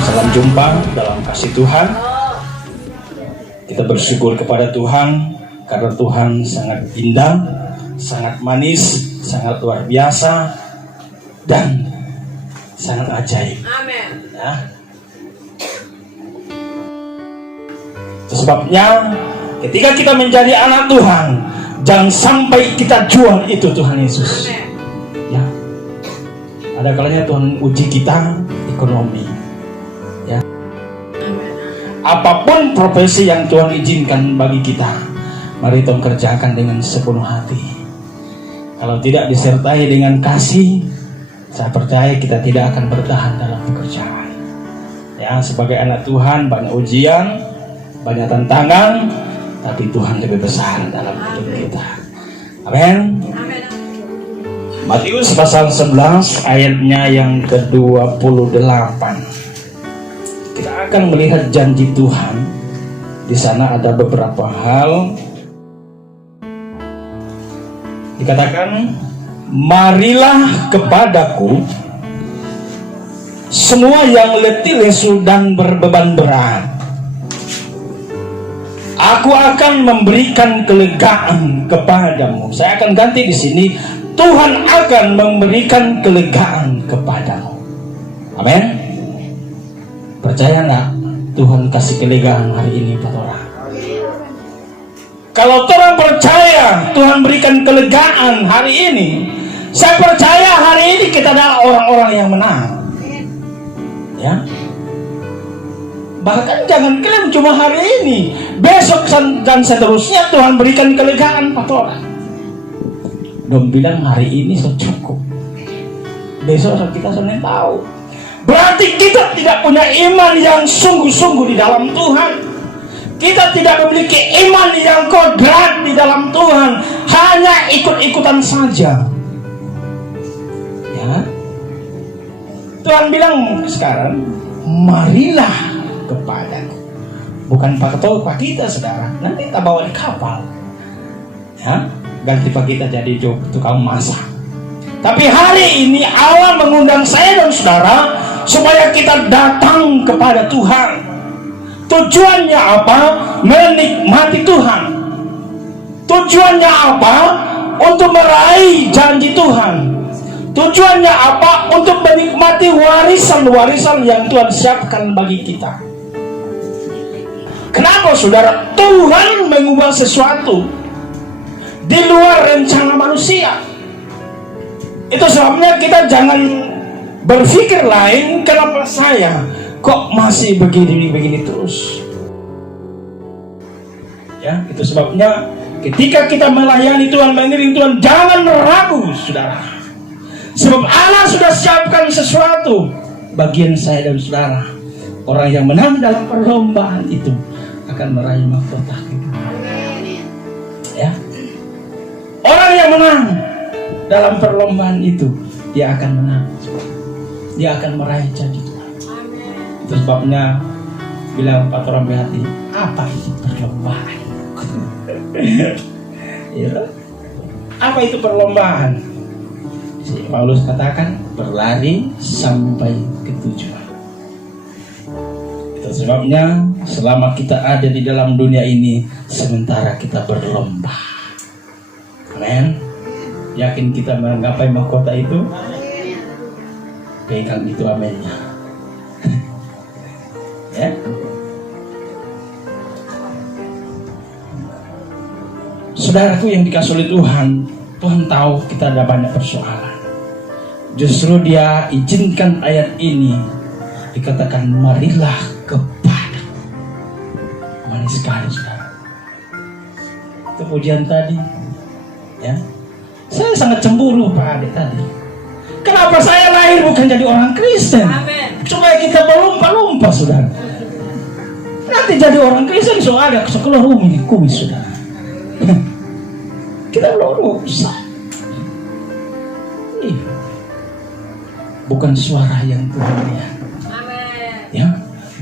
salam jumpa dalam kasih Tuhan. Kita bersyukur kepada Tuhan karena Tuhan sangat indah, sangat manis, sangat luar biasa, dan sangat ajaib. Amin. Ya. Itu sebabnya ketika kita menjadi anak Tuhan, jangan sampai kita jual itu Tuhan Yesus. Amin. Ya. Ada kalanya Tuhan uji kita ekonomi. Ya. Apapun profesi yang Tuhan izinkan bagi kita, mari Tuhan kerjakan dengan sepenuh hati. Kalau tidak disertai dengan kasih, saya percaya kita tidak akan bertahan dalam pekerjaan. Ya, sebagai anak Tuhan banyak ujian, banyak tantangan, tapi Tuhan lebih besar dalam hidup kita. Amin. Amin. Matius pasal 11 ayatnya yang ke-28. Kita akan melihat janji Tuhan. Di sana ada beberapa hal. Dikatakan, marilah kepadaku semua yang letih lesu dan berbeban berat. Aku akan memberikan kelegaan kepadamu. Saya akan ganti di sini. Tuhan akan memberikan kelegaan kepadamu. Amin. Percaya nggak? Tuhan kasih kelegaan hari ini buat orang. Kalau orang percaya Tuhan berikan kelegaan hari ini, saya percaya hari ini kita adalah orang-orang yang menang. Ya. Bahkan jangan klaim cuma hari ini, besok dan seterusnya Tuhan berikan kelegaan buat orang. Dong bilang hari ini sudah cukup, besok kita sudah tahu. Berarti kita tidak punya iman yang sungguh-sungguh di dalam Tuhan. Kita tidak memiliki iman yang kodrat di dalam Tuhan, hanya ikut-ikutan saja. Ya, Tuhan bilang sekarang, marilah kepadaku. Bukan pak kita, saudara. Nanti kita bawa di kapal. Ya, ganti pak kita jadi tukang masak. Tapi hari ini Allah mengundang saya dan saudara supaya kita datang kepada Tuhan. Tujuannya apa? Menikmati Tuhan. Tujuannya apa? Untuk meraih janji Tuhan. Tujuannya apa? Untuk menikmati warisan-warisan yang Tuhan siapkan bagi kita. Kenapa saudara? Tuhan mengubah sesuatu di luar rencana manusia. Itu sebabnya kita jangan berpikir lain, kenapa saya kok masih begini terus. Ya, itu sebabnya ketika kita melayani Tuhan, mengiring Tuhan, jangan ragu, saudara. Sebab Allah sudah siapkan sesuatu bagian saya dan saudara. Orang yang menang dalam perlombaan itu akan meraih mahkota kita. Ya. Orang yang menang dalam perlombaan itu, dia akan menang. Dia akan meraih janji Tuhan. Itu sebabnya bilang Pak Toram hati, apa itu perlombaan? Ya. Apa itu perlombaan? Si Paulus katakan berlari sampai ke tujuan. Itu sebabnya selama kita ada di dalam dunia ini, sementara kita berlomba. Amin. Yakin kita menggapai mahkota itu? Pegang itu aminnya. Ya. Saudaraku yang dikasih oleh Tuhan, Tuhan tahu kita ada banyak persoalan. Justru Dia izinkan ayat ini dikatakan marilah kepada. Manis sekali saudara. Itu pujian tadi. Ya. Saya sangat cemburu Pak Adik tadi. Kenapa saya lahir bukan jadi orang Kristen? Amen. Supaya kita berlomba-lomba, saudara. Nanti jadi orang Kristen ada sekolah umi kumis, saudara. Kita belum usah. Bukan suara yang Tuhan lihat. Amen. Ya,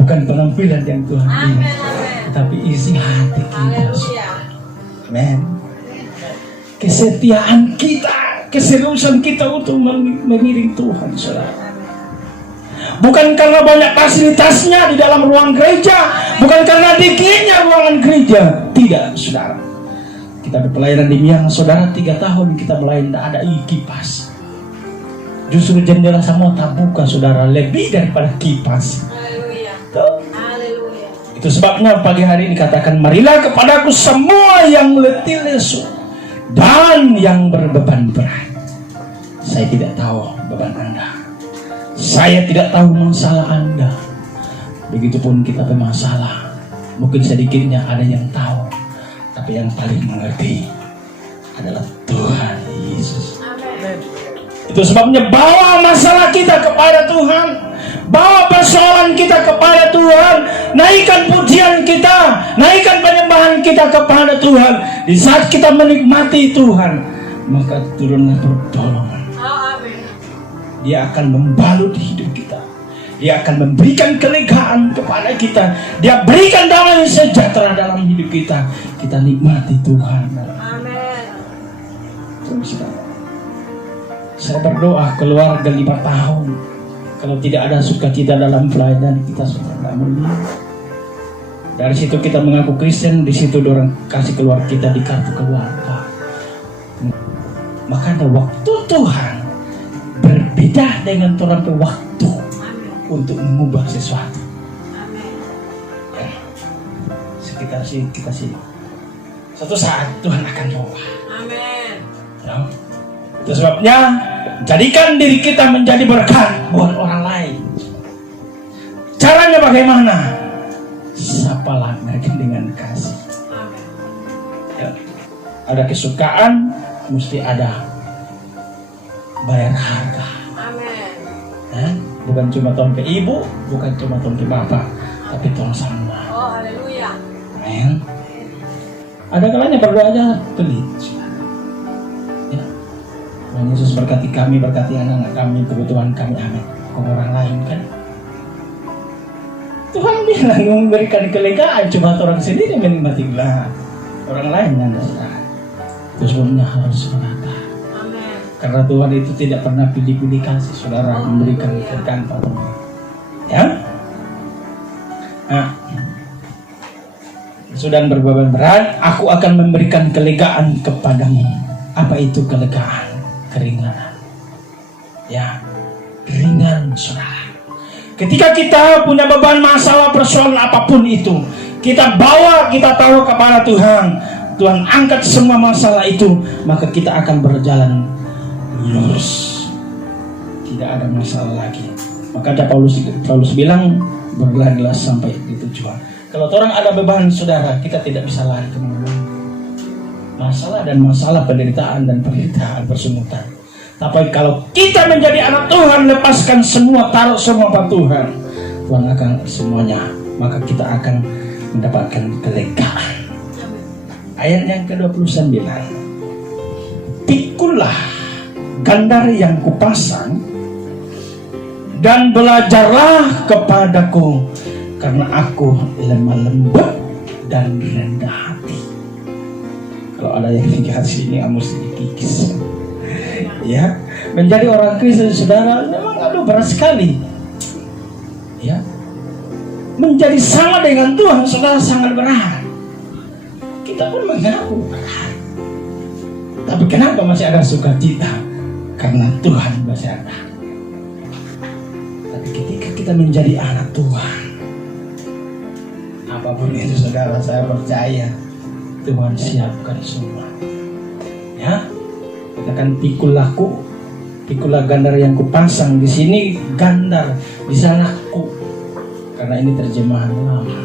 bukan penampilan yang Tuhan lihat. Amen. Tapi isi hati kita. Haleluya. Amen. Kesetiaan kita, keseriusan kita untuk mengiring Tuhan, saudara. bukan karena banyak fasilitasnya di dalam ruang gereja, bukan karena dinginnya ruangan gereja. Tidak, saudara. Kita berpelayanan di Miang, saudara, 3 tahun kita melayani, tidak ada kipas. Justru jendela semua terbuka, saudara, lebih daripada kipas. Haleluya. Haleluya. Itu sebabnya pagi hari ini katakan, marilah kepadaku semua yang letih lesu dan yang berbeban berat. Saya tidak tahu beban Anda, saya tidak tahu masalah Anda. Begitupun kita bermasalah, mungkin sedikitnya ada yang tahu, tapi yang paling mengerti adalah Tuhan Yesus. Amin. Itu sebabnya bawa masalah kita kepada Tuhan, bawa persoalan kita kepada Tuhan, naikkan pujian kita, naikkan penyembahan kita kepada Tuhan. Di saat kita menikmati Tuhan, maka turunlah pertolongan. Dia akan membalut hidup kita, Dia akan memberikan kelegaan kepada kita, Dia berikan damai sejahtera dalam hidup kita. Kita nikmati Tuhan. Amin. Terus, saya berdoa keluarga 5 tahun, kalau tidak ada sukacita dalam pelayanan kita sudah tidak melihat. Dari situ kita mengaku Kristen, di situ orang kasih keluar kita di kartu keluarga. Makanya waktu Tuhan berbeda dengan orang ke waktu untuk mengubah sesuatu. Ya. Sekitar sih kita sih. Suatu saat Tuhan akan coba. Amin. Ya. Itu sebabnya jadikan diri kita menjadi berkat buat orang lain. Caranya bagaimana? Sapalah mereka dengan kasih. Ya. Ada kesukaan, mesti ada bayar harga. Amin. Bukan cuma tong ke ibu, bukan cuma tong ke bapak, tapi tong sama. Oh, haleluya. Amin. Ada kalanya berdoa aja pelit. Ya. Tuhan Yesus berkati kami, berkati anak-anak kami, kebutuhan kami. Amin. Kok orang lain kan? Tuhan bilang memberikan kelegaan, cuma orang sendiri menikmati gelar. Orang lain Anda saudara. Itu sebabnya harus menata. Karena Tuhan itu tidak pernah pilih-pilih kasih, saudara, memberikan kelegaan padamu. Ya? Nah, sudah berbeban berat, aku akan memberikan kelegaan kepadamu. Apa itu kelegaan? Keringanan. Ya, ringan, saudara. Ketika kita punya beban masalah persoalan apapun itu, kita bawa, kita taruh kepada Tuhan. Tuhan angkat semua masalah itu, maka kita akan berjalan lurus, tidak ada masalah lagi. Maka ada Paulus bilang, berlarilah sampai di tujuan. Kalau orang ada beban, saudara, kita tidak bisa lari kemana-mana. Masalah dan masalah, penderitaan dan penderitaan bersungutan. Tapi kalau kita menjadi anak Tuhan, lepaskan semua, taruh semua pada Tuhan, Tuhan akan semuanya, maka kita akan mendapatkan kelegaan. Ayat yang ke-29, pikulah gandar yang kupasang dan belajarlah kepadaku, karena aku lemah lembut dan rendah hati. Kalau ada yang tinggi hati ini, mesti dikikis. Ya, menjadi orang Kristen, saudara, memang berat sekali. Ya, menjadi sama dengan Tuhan, saudara, sangat berat. Kita pun mengaku berat. Tapi kenapa masih ada sukacita? Karena Tuhan masih ada. Tapi ketika kita menjadi anak Tuhan, apapun itu, saudara, saya percaya Tuhan siapkan semua. Ya, katakan pikulah gandar yang kupasang. Di sini gandar, di sana ku, karena ini terjemahan lama.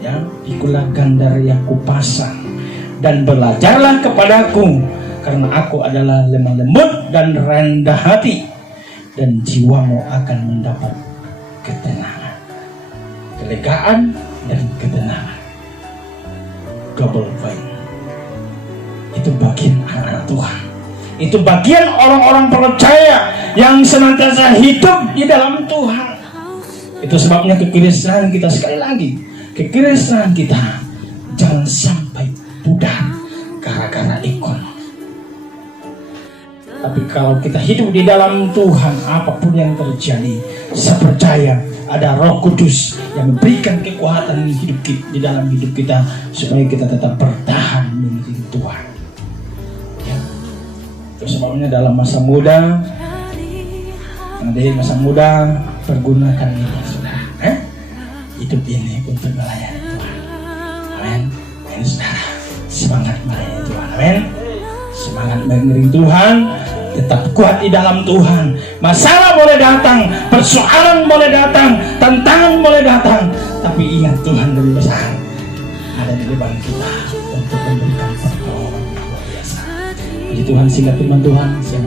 Ya, pikulah gandar yang kupasang dan belajarlah kepadaku, karena aku adalah lemah lembut dan rendah hati, dan jiwamu akan mendapat ketenangan, kelegaan dan ketenangan. Double point. Itu bagian anak-anak Tuhan. Itu bagian orang-orang percaya yang senantiasa hidup di dalam Tuhan. Itu sebabnya kekristenan kita, sekali lagi, kekristenan kita jangan sampai pudar gara-gara ekonomi. Tapi kalau kita hidup di dalam Tuhan, apapun yang terjadi, saya percaya ada Roh Kudus yang memberikan kekuatan di dalam hidup kita supaya kita tetap bertahan mengiring Tuhan. Ya. Itu sebabnya dalam masa muda, masa muda pergunakan ini, saudara. Hidup ini untuk melayani Tuhan. Amin. Amin, saudara. Semangat melayani Tuhan. Amin. Semangat mengiring Tuhan. Tetap kuat di dalam Tuhan. Masalah boleh datang, persoalan boleh datang, tantangan boleh datang, tapi ingat Tuhan lebih besar. Ada di depan kita untuk memberikan pertolongan yang luar biasa. Jadi Tuhan, singkat firman Tuhan, siang